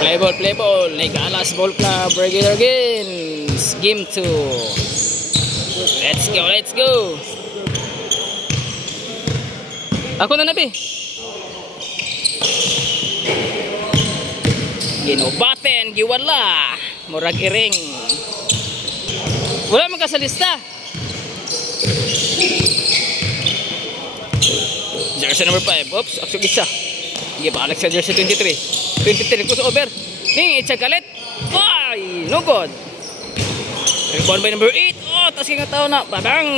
Play ball. Legalas Ball Club regular games. Game 2. Let's go. Ako na nabi. Ginubaten, giwala. Murag iring. Wala man ka sa lista. Jersey number 5. Oops, aksyon isa. Gibalik sa jersey 23. 23 crossover. Ning itsa kalit. Ay, no good. Rebound by number 8. Oh, tas nga tao na. Babang.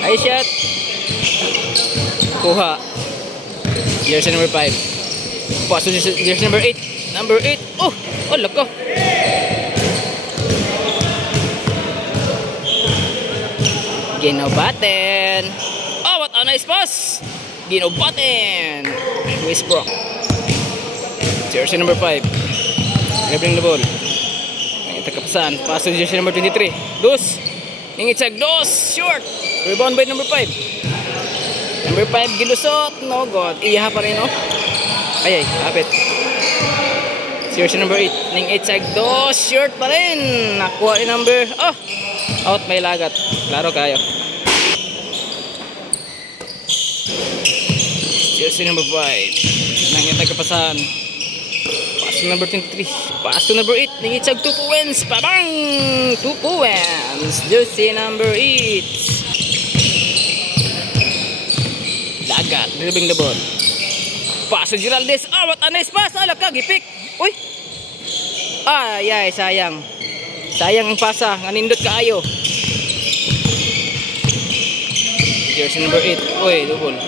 Ay shot. Kuha. Jersey number 5. Paso jersey number 8. Number 8. Oh, lako. Ginubaten. Oh, what a nice pass. Ginubaten. Westbrook. Jersey number 5. Dribbling the ball. Nangita kapasan. Paso jersey number 23. Dos. Ningitsag. Dos. Short. Rebound by number 5. Number 5 gilusot. No good. Iyaha pa rin, no? Ay, kapit. Jersey number 8. Ningitsag. Dos. Short pa rin. Nakuha ni number. Oh. Out, may lagat. Klaro kayo. Jersey number 5. Nangita kapasan. Pass number 23. Pass to number 8. Ningitsag 2 points. Babang! 2 points. Jersey number 8. Lagat. Dribbling the ball. Pass to Geraldez. Ah, what a nice pass. Alaka, gipik. Uy. Ay, sayang. Sayang ang pasa. Nganindot kaayo. Jersey number 8. Uy, double.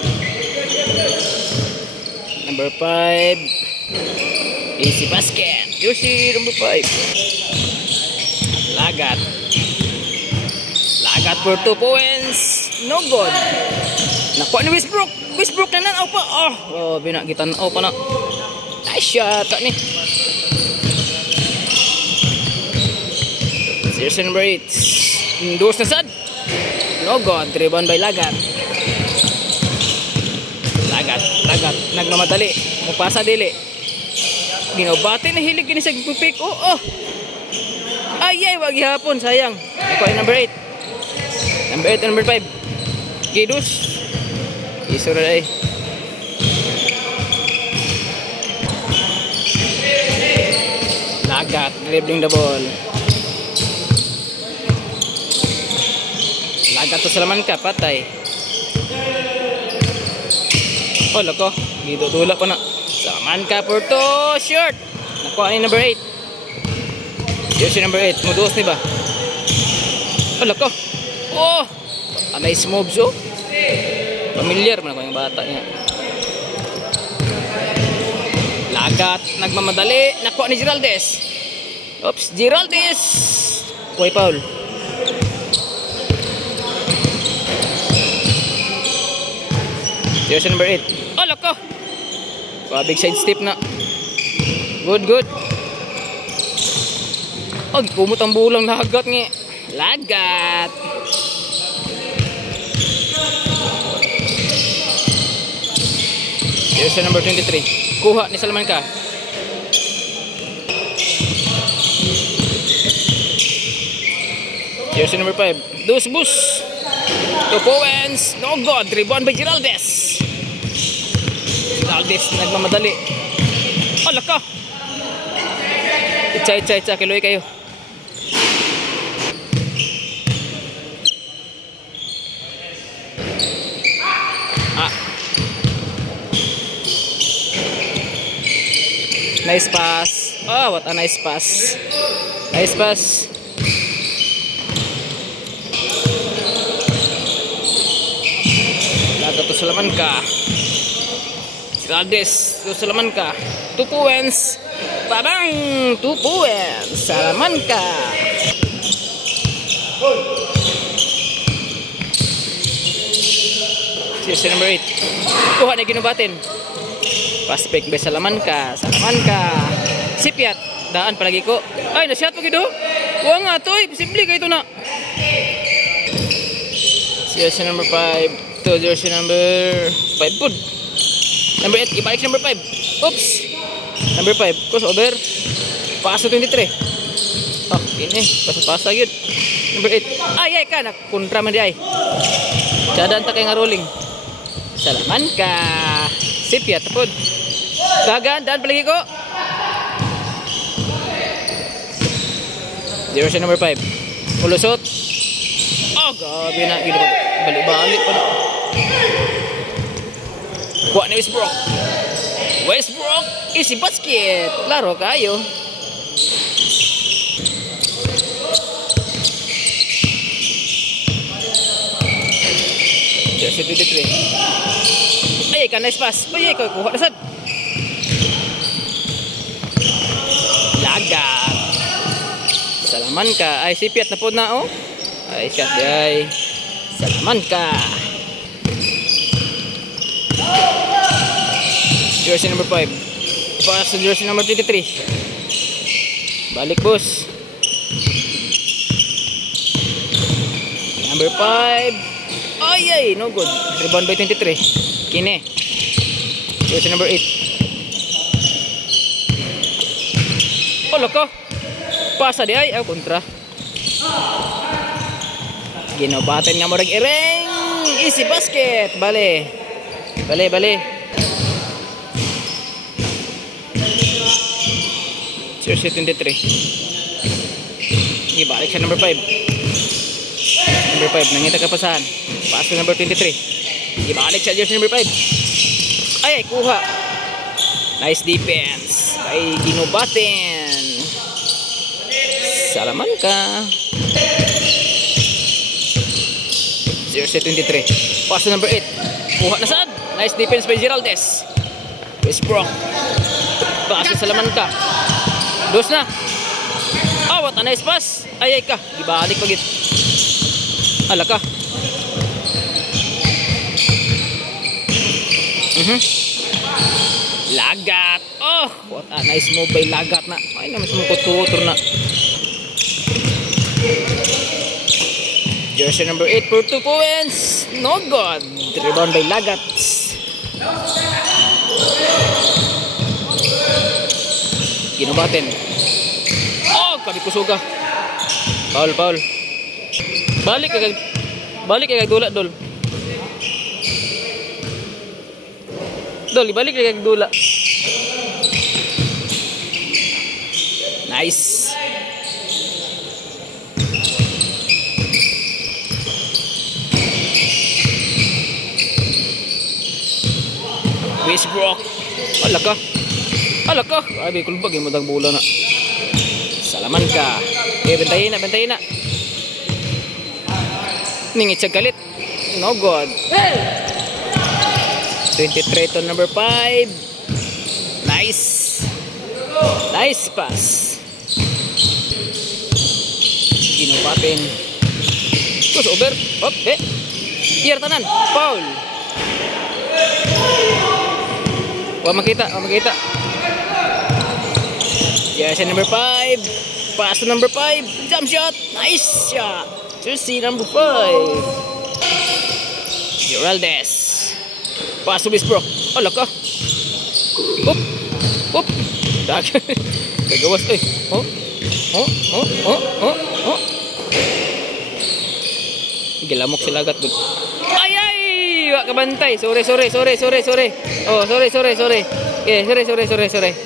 Number 5. Easy basket. Jersey number 5. Lagat. Lagat for 2 points. No good. Nakuha ni Westbrook. Westbrook na nanaw pa. Oh, binagitan. Pa na. Nice shot. Ni. Jersey number 8. Dos na sad. No good. Rebound by Lagat. Lagat. Nagmamadali. Mupasa dili. Ginobati na hilig kini sa pick. Oh. Ay, wag gihapon, sayang. Ako ay number 8. Number 8 and number 5. Gidus. Isura ay. Lagat, dribbling the ball. Lagat to salaman ka, patay. Oh, lako. Gidudula pa na. Salaman ka for 2. Short. Nakuha ni number 8. Jersey number 8. Muduos ni ba? Oh, lako. Oh, a nice moves, oh. Familiar man ako yung bata niya. Lagat. Nagmamadali. Nakuha ni Geraldez. Oops, Geraldez. Uy, foul. Jersey number 8. Oh, lako. Big side step na. Good. Oh, kumot ang bulang lagat nga. Lagat. Jersey number 23. Kuha ni Salaman ka. Jersey number 5. Dos bus. 2 points. No good. Rebound by Geraldez. Geraldez nagmamadali. Oh, laka. Itsa. Kiloy kayo. Nice pass. Oh, what a nice pass. Nice pass. Laga to Salaman ka. Geraldez to Salaman ka. 2 points. Babang! 2 points. Salaman ka. Jersey number 8. Kuha na ginubatin. Pass pick by Salaman ka. Sipiat. Daan palagi ko. Ay, na-shot mo gido. Huwag nga to. Posible ka ito na. Jersey number 5 to jersey number 5 pud. Number 8. Ibalik number 5. Oops. Number 5, crossover. Pass to 23. Oh, ini pasa yun. Number 8. Ay ka na kontra man di ay. Cadaan ta kay nga rolling. Salaman ka. Sipya tapod. Gagandaan palagi ko. Jersey number 5. Ulusot. Oh, gabi na. Balik-balik pa na. Kuha ni Westbrook. Westbrook. Easy basket. Laro kayo. Jersey 23. Ay, ka nice pass. Ay, ka kuha na sad. Lagat. Salaman ka. Ay, sipiat na po na, oh. Ay, shot di ay. Salaman ka. Jersey number 5. Pass to jersey number 23. Balik, boss. Number 5. Ay, no good. Rebound by 23. Kine. Jersey number 8. Oh, loko. Pasa di ay. Kontra. Ginobaten nga mo rag-ireng. Easy basket. Bale. Jersey 23. Ibalik siya number 5. Number 5. Nangita kapasahan. Pass to number 23. Ibalik siya jersey number 5. Ay, kuha. Nice defense. Ay, ginobaten. Salaman ka. Jersey 23. Pass to number 8. Kuha na sad. Nice defense by Geraldes. Westbrook. Pass to Salaman ka. Dos na. Oh, what a nice pass. Ay ka. Ibalik pagit. Ala ka. Lagat. Oh, what a nice move by Lagat na. Ay naman sumukot-kutor na. Jersey number 8 for 2 points. No good. Rebound by Lagat. Ginubatin. Oh, kabikusuga. Foul. Balik kay dula, Dol. Ibalik kay dula. Nice. Westbrook. Ala ka. Ay, kulbag yung madang bola na. Salaman ka. Okay, bentayin na. Ningit siya galit. No good. 23 to number 5. Nice pass. Ginubatin. Terus over. Hop, Iyer tanan. Foul. Wah makita. Jersey number 5. Pass to number 5. Jump shot. Nice shot. Jersey number 5. Geraldes. Pass to Westbrook. Ala ka. Hop. Kagawas eh. Oh. Gilamok sila Lagat dun. Ay! Wa kabantay. Sorry. Oh, sorry. Okay, sorry.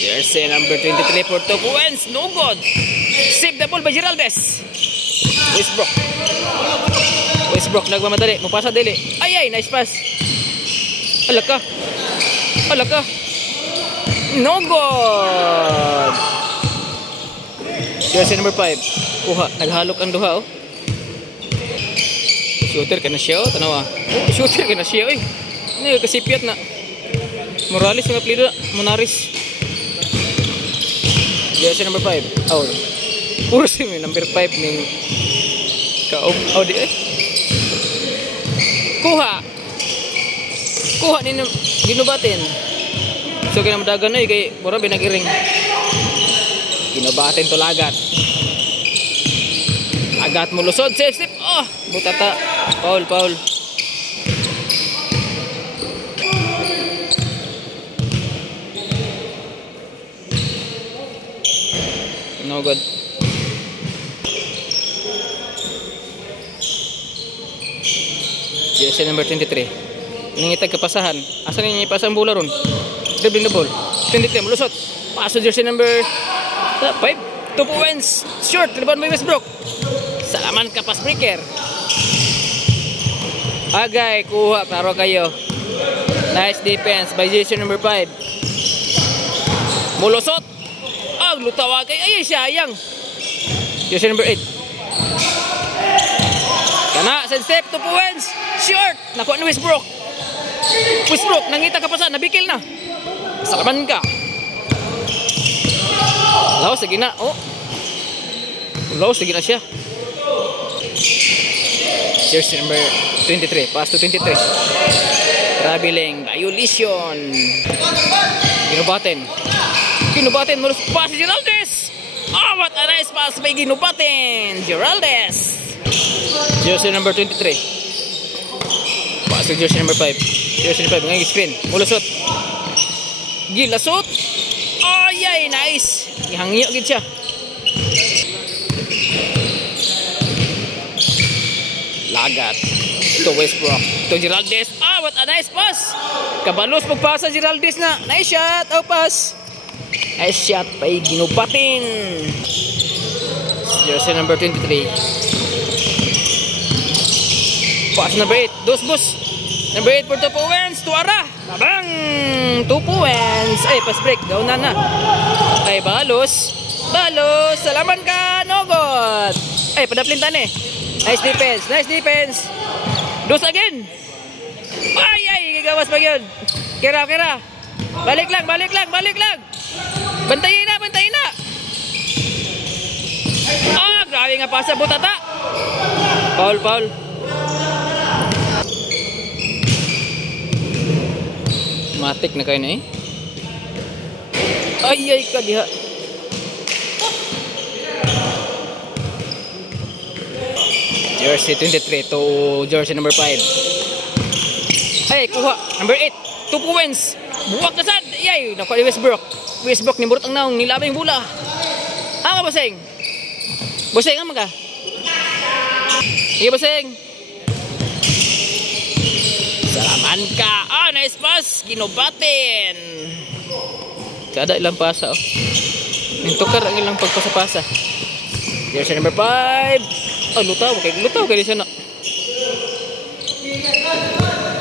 Jersey number 23 for 2 points. No good. Save the ball by Geraldes. Westbrook nagmamadali. Mupasa dili. Ay, nice pass. Ala ka. No good. Jersey number 5. Kuha. Naghalok ang duha, oh. Shooter ka na siya, oh. Tanawa. Shooter ka na siya, eh. Ano yung kasipiat na. Morales yung apelido na. Monaris. Jersey number 5. Oh. Puro si number 5 ning kaog di eh. Kuha ni ginubatin. So kaya madagan na kay mura binagiring. Ginubatin to Lagat mo lusod, safe step. Oh, Butata. Foul, foul. No good. Jersey number 23. Nangitag kapasahan. Asa niya ipasang bola ron? Dribbling the ball. 23 mulusot. Paso jersey number 5. 2 points. Short. Rebound by Westbrook. Salaman ka pass breaker. Agay, kuha. Klaro kayo. Nice defense by jersey number 5. Mulusot. Ang lutawa kay. Ay, sayang. Jersey number 8. Kana, side step. 2 points. Short. Nakuha ni Westbrook. Westbrook, nangita ka pa sa. Nabikil na. Salaman ka. Laos, lagi na. Oh. Laos, lagi na siya. Jersey number 23. Pass to 23. Traveling. Violation. Ginubatin. Ginubatin. Pass si Geraldes. Oh, what a nice pass by Ginubatin. Geraldes. Jersey number 23. Pass to jersey number 5. Jersey number 5. Ngayon screen. Mulusot. Gilasot. Oh, yay. Nice. Ihangyo gid siya. Lagat. Ito Westbrook. Ito Geraldes. Ah, what a nice pass. Kabalos magpasa Geraldes na. Nice shot. Oh, pass. Nice shot by Ginubatin. Jersey number 23. Pass number 8. Dos bus. Number 8 for 2 points. Tuara. Tabang. 2 points. Ay, pass break. Gaunan na. Ay, balos. Balos. Salaman ka. No good. Ay, padaplintan eh. Nice defense. Nice defense. Dos again. Ay, ay. Gagawas pa yun. Kira, kira. Balik lang, balik lang, balik lang. Bantayin na, bantayin na. Ah, grabe nga pasa. Butata. Foul, foul. Matik na kayo na eh. Ay, ay ka diha. Jersey 23 to jersey number 5. Ay, kuha. Number 8. 2 points. Buwak na sad. Yay, nakuha ni Westbrook. Westbrook ni Burot ang naong nilabay yung bola. Ang baseng. Baseng ang mga. Iya baseng. Salaman ka. Ah, nice pass. Ginubatin. Kada ilang pasa. Oh. Nintukar ang ilang pagpasa-pasa. Jersey number 5. Oh, lutaw. Lutaw kayo siya na.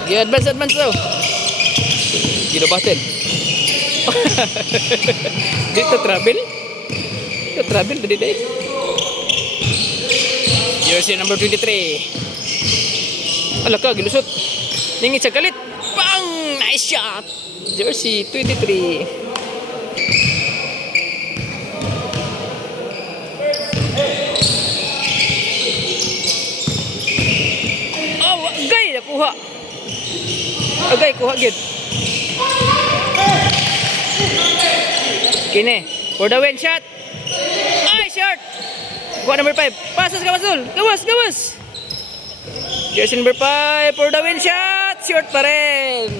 I-advance daw. Ginubatin. Dito travel. Dito travel. Dito day. Jersey number 23. Ala ka, gilusot. Ningit sa galit. Bang! Nice shot. Jersey 23. Oh, agay na kuha. Agay kuha gid. Kini, for the win shot. Ay, short. Kuha number 5. Pasas ka, Masul. Gawas, gawas. Jersey number 5 for the win shot. Short pa rin.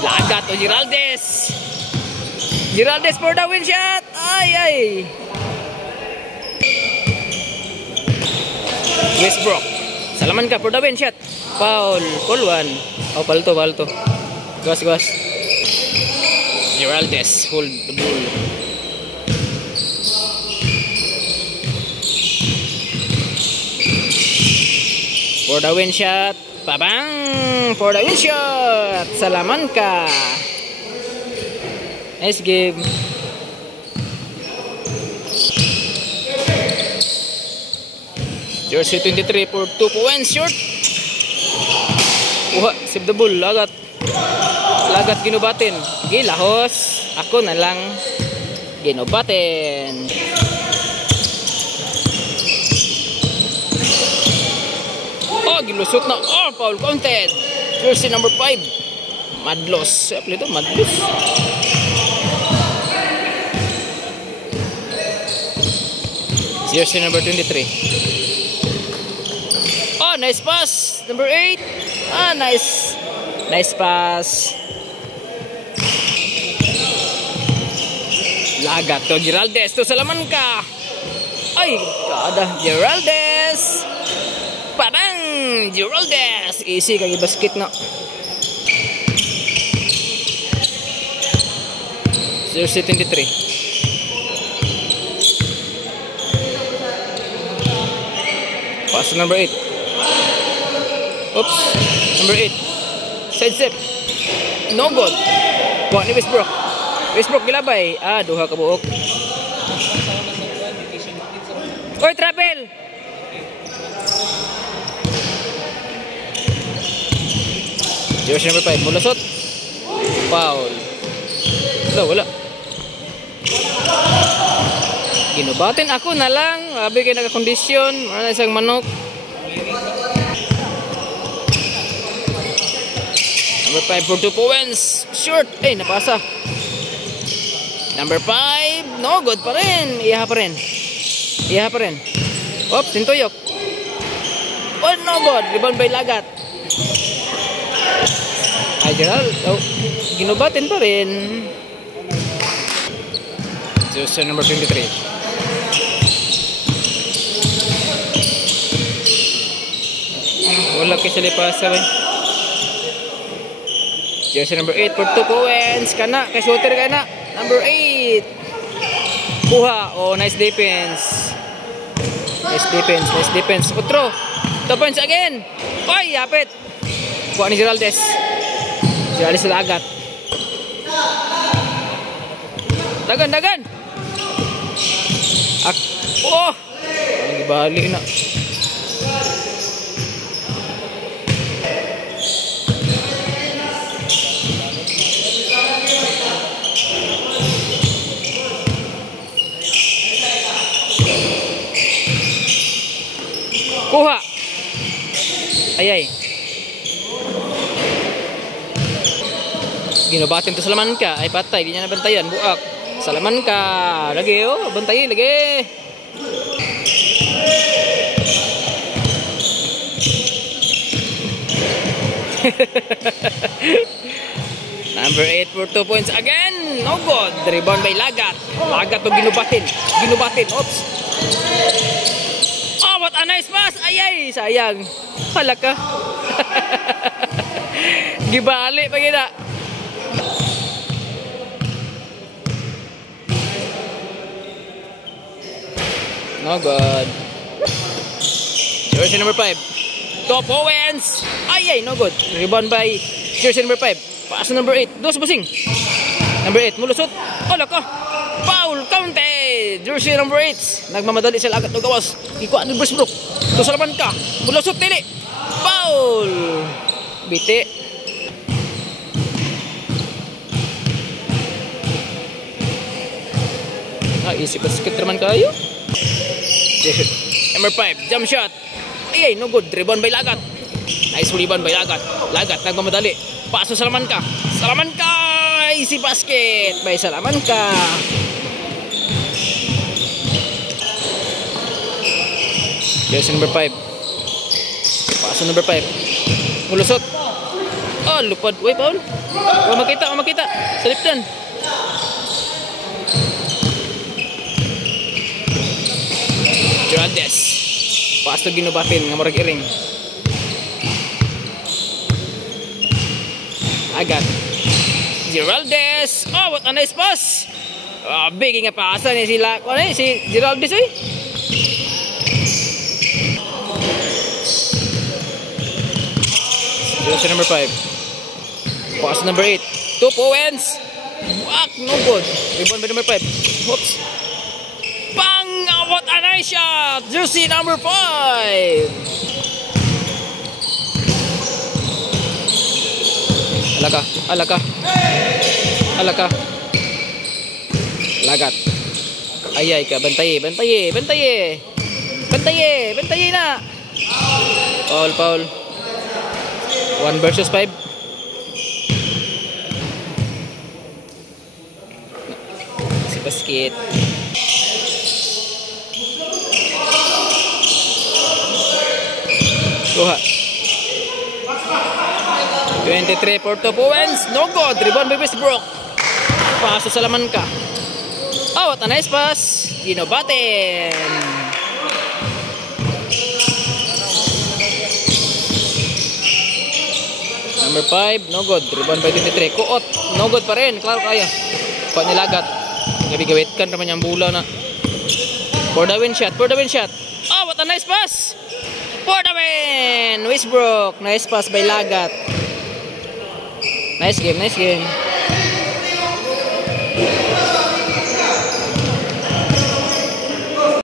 Lagat o Geraldes. Geraldes for the win shot. Ay, ay. Westbrook. Salaman ka for the win shot. Foul. Foul 1. Oh, palto, palto. Gawas, gawas. Geraldes hold the ball. For the win shot. Babang! For the win shot. Salaman ka. Nice game. Jersey 23 for 2 points short. Save the ball. Lagat. Lagat Ginubatin. Gilahos. Ako na lang Ginubatin. Oh, gilusot na. Oh, foul counted. Jersey number 5. Madlos. Apa itu? Madlos. Jersey number 23. Oh, nice pass. Number 8. Ah, nice. Nice pass. Lagat to Geraldez to Salamanca. Ay, kada Geraldez. Parang Geraldez. Easy kay basket na. 0-23. Pass to number 8. Oops. Number 8. Side step. No good. Buwan ni Westbrook. Westbrook gilabay. Ah, duha ka buok. Oy, travel. Jersey number 5. Mulasot. Foul. Wala. Ginubatin ako na lang. Abi kay nagakondisyon. Wala isang manok. Number 5 for 2 points. Short. Eh, napasa. Number 5. No, good pa rin. Iyaha pa rin. Oops, tintuyok. Oh, no good. Rebound by Lagat. Ay, Gerald. Oh, ginubatin pa rin. Jersey number 23. Wala kayo sa lipasa ba? Jersey number 8 for 2 points. Kana, kay shooter ka na. Number 8. Kuha. Oh, nice defense. Nice defense. Otro. 2 points again. Oy, yapit. Kuha ni Geraldez. Geraldez sa lagat. Dagan. Oh! Ang ibali na. Kuha. Ay. Ginubatin to Salamanca. Ay patay, di niya nabantayan. Buak. Salamanca. Lagi oh, bantayin lagi. Number 8 for 2 points again. No good. Rebound by Lagat. Lagat to ginubatin. Oops. Oh, what a nice pass. Ay, sayang. Hala ka. Gibali pa kita. No good. Jersey number 5. 2 points. Ay, no good. Rebound by jersey number 5. Pass to number 8. Dos busing. Number 8. Mulusot. Hala ka. Foul counted. Jersey number 8. Nagmamadali sila agad ng gawas. Ikuha ni Westbrook. To Salamanca. Mulusot tili. Foul. Biti. Easy basket naman kayo. Number 5, jump shot. Ay, no good. Rebound by Lagat. Nice rebound by Lagat. Lagat, nagmamadali. Paso Salamanca. Easy basket by Salamanca. Yes, number 5. Paso number 5. Mulusot. Oh, lupad. Uy, Paul. Makita. Sa lipdan. Geraldez. Paas to ginubatin nga murag iring. Agad. Geraldez. Oh, what a nice pass. Big nga paasa ni sila. Ano si Geraldez eh? Jersey number 5. Pass number 8. 2 points. Wak, no good. Rebound by number 5. Whoops. What a nice shot! Jersey number 5! Alaka. Lagat. Ay ka, bantaye na! Paul. 1 versus 5. Si basket. Kuha. 23 for 2 points. No good. Rebound by Westbrook. Paso sa laman ka. Oh, what a nice pass. Ginobatin. Number 5, no good. Rebound by 23. Kuot. No good pa rin. Klaro kaya. Kuha nilagat. Gabi-gawit kan naman yung bula na. For the win shot. For the win shot. Oh, what a nice pass. For the win. Westbrook. Nice pass by Lagat. Nice game. Nice game.